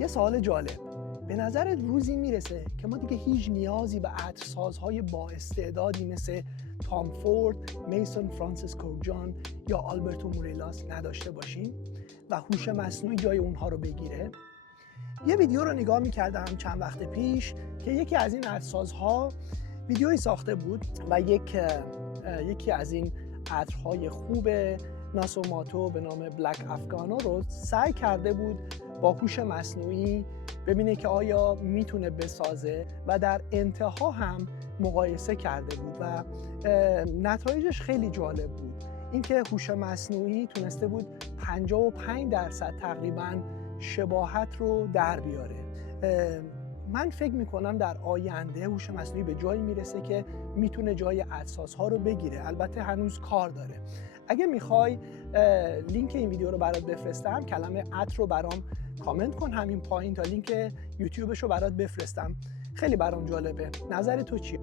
یه سوال جالب، به نظر روزی میرسه که ما دیگه هیچ نیازی به عطرسازهای با استعدادی مثل تام فورد، میسون فرانسیسکو جان یا آلبرتو موریلاس نداشته باشیم و هوش مصنوعی جای اونها رو بگیره؟ یه ویدیو رو نگاه میکردم چند وقت پیش که یکی از این عطرسازها ویدیویی ساخته بود و یکی از این عطرهای خوب ناسوماتو به نام بلک افغانا رو سعی کرده بود با هوش مصنوعی ببینه که آیا میتونه بسازه و در انتها هم مقایسه کرده بود و نتایجش خیلی جالب بود. اینکه هوش مصنوعی تونسته بود 55% تقریباً شباهت رو در بیاره. من فکر میکنم در آینده هوش مصنوعی به جایی میرسه که میتونه جای عطرسازها رو بگیره. البته هنوز کار داره. اگه میخوای لینک این ویدیو رو برات بفرستم، کلمه عطر رو برام کامنت کن همین پایین تا لینک یوتیوبش رو برات بفرستم. خیلی برام جالبه. نظر تو چیه؟